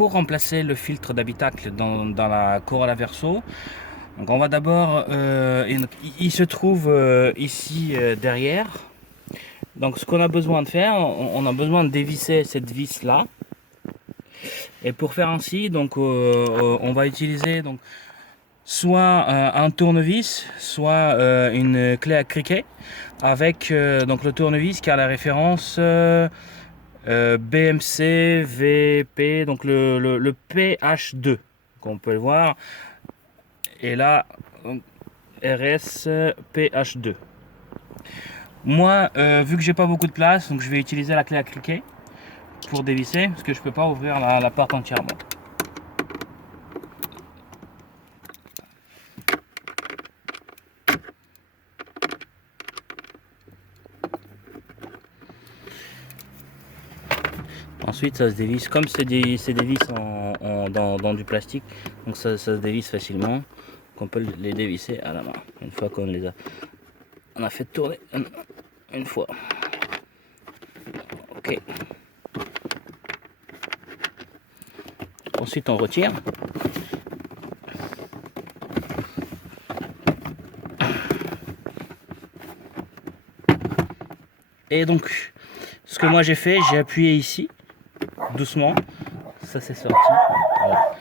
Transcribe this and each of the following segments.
pour remplacer le filtre d'habitacle dans la Corolla Verso, donc on va d'abord, il se trouve ici derrière. Donc ce qu'on a besoin de faire, on a besoin de dévisser cette vis là. Et pour faire ainsi, donc on va utiliser donc soit un tournevis, soit une clé à criquet avec donc le tournevis qui a la référence BMC VP, donc le PH2, qu'on peut le voir, et là RS PH2. Moi, vu que j'ai pas beaucoup de place, donc je vais utiliser la clé à criquet pour dévisser, parce que je peux pas ouvrir la porte entièrement. Ensuite, ça se dévisse, comme c'est des vis dans du plastique, donc ça se dévisse facilement. On peut les dévisser à la main, une fois qu'on les a, on a fait tourner une fois. Ok. Ensuite, on retire. Et donc, ce que moi j'ai fait, j'ai appuyé ici, doucement, ça s'est sorti. Voilà.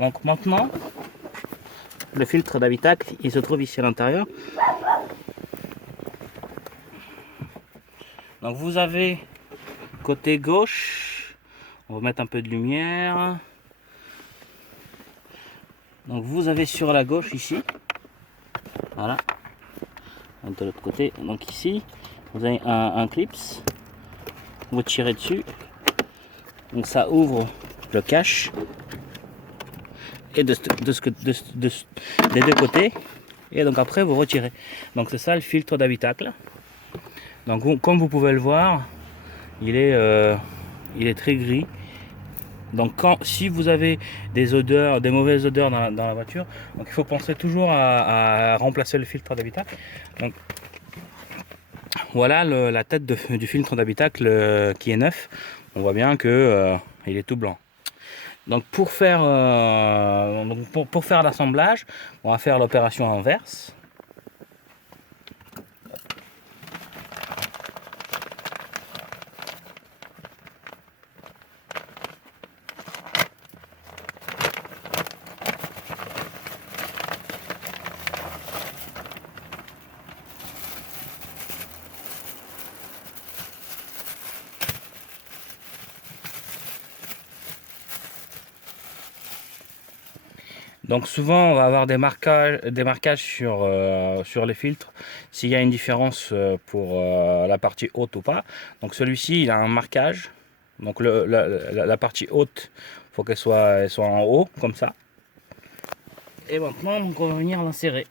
Donc maintenant, le filtre d'habitacle, il se trouve ici à l'intérieur. Donc vous avez côté gauche, on va mettre un peu de lumière. Donc vous avez sur la gauche ici, voilà, de l'autre côté, donc ici, vous avez un clips, vous tirez dessus, donc ça ouvre le cache, et des deux côtés, et donc après vous retirez. Donc c'est ça le filtre d'habitacle. Donc comme vous pouvez le voir, il est très gris. Donc si vous avez des odeurs, des mauvaises odeurs dans la voiture, donc il faut penser toujours à remplacer le filtre d'habitacle. Donc voilà la tête du filtre d'habitacle qui est neuf. On voit bien que il est tout blanc. Donc pour faire l'assemblage, on va faire l'opération inverse. Donc souvent on va avoir des marquages sur les filtres s'il y a une différence pour la partie haute ou pas. Donc celui-ci il a un marquage. Donc la partie haute, il faut qu'elle soit en haut comme ça. Et maintenant donc, on va venir l'insérer.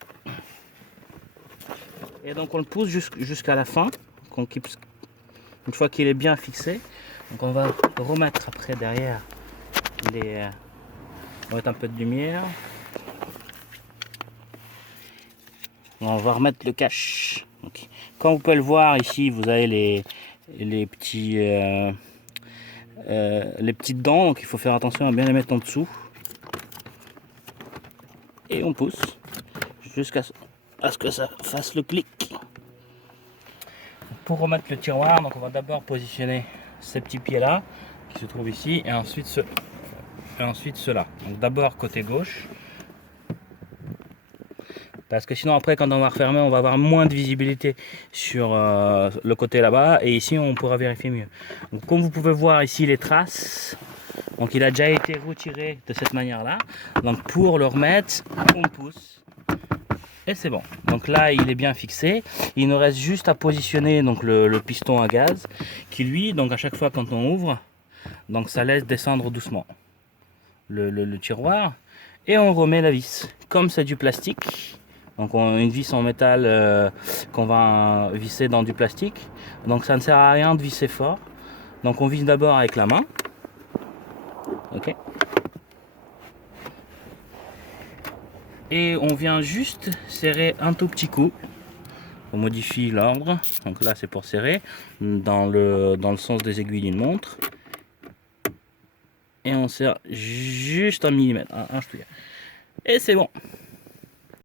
Et donc on le pousse jusqu'à la fin. Une fois qu'il est bien fixé, donc on va remettre après derrière on va mettre un peu de lumière. On va remettre le cache. Donc, comme vous pouvez le voir ici, vous avez les petites dents, donc il faut faire attention à bien les mettre en dessous. Et on pousse jusqu'à ce que ça fasse le clic. Pour remettre le tiroir, donc on va d'abord positionner ces petits pieds là qui se trouvent ici, et ensuite ceux-là. Donc d'abord côté gauche. Parce que sinon après quand on va refermer, on va avoir moins de visibilité sur le côté là-bas, et ici on pourra vérifier mieux. Donc comme vous pouvez voir ici les traces, donc il a déjà été retiré de cette manière là. Donc pour le remettre, on pousse et c'est bon. Donc là il est bien fixé. Il nous reste juste à positionner donc le piston à gaz qui lui, donc à chaque fois quand on ouvre, donc ça laisse descendre doucement le tiroir, et on remet la vis. Comme c'est du plastique, donc une vis en métal qu'on va visser dans du plastique, donc ça ne sert à rien de visser fort. Donc on visse d'abord avec la main. Ok. Et on vient juste serrer un tout petit coup. On modifie l'ordre. Donc là c'est pour serrer dans le sens des aiguilles d'une montre. et on serre juste un millimètre, un ch'touille. Et c'est bon.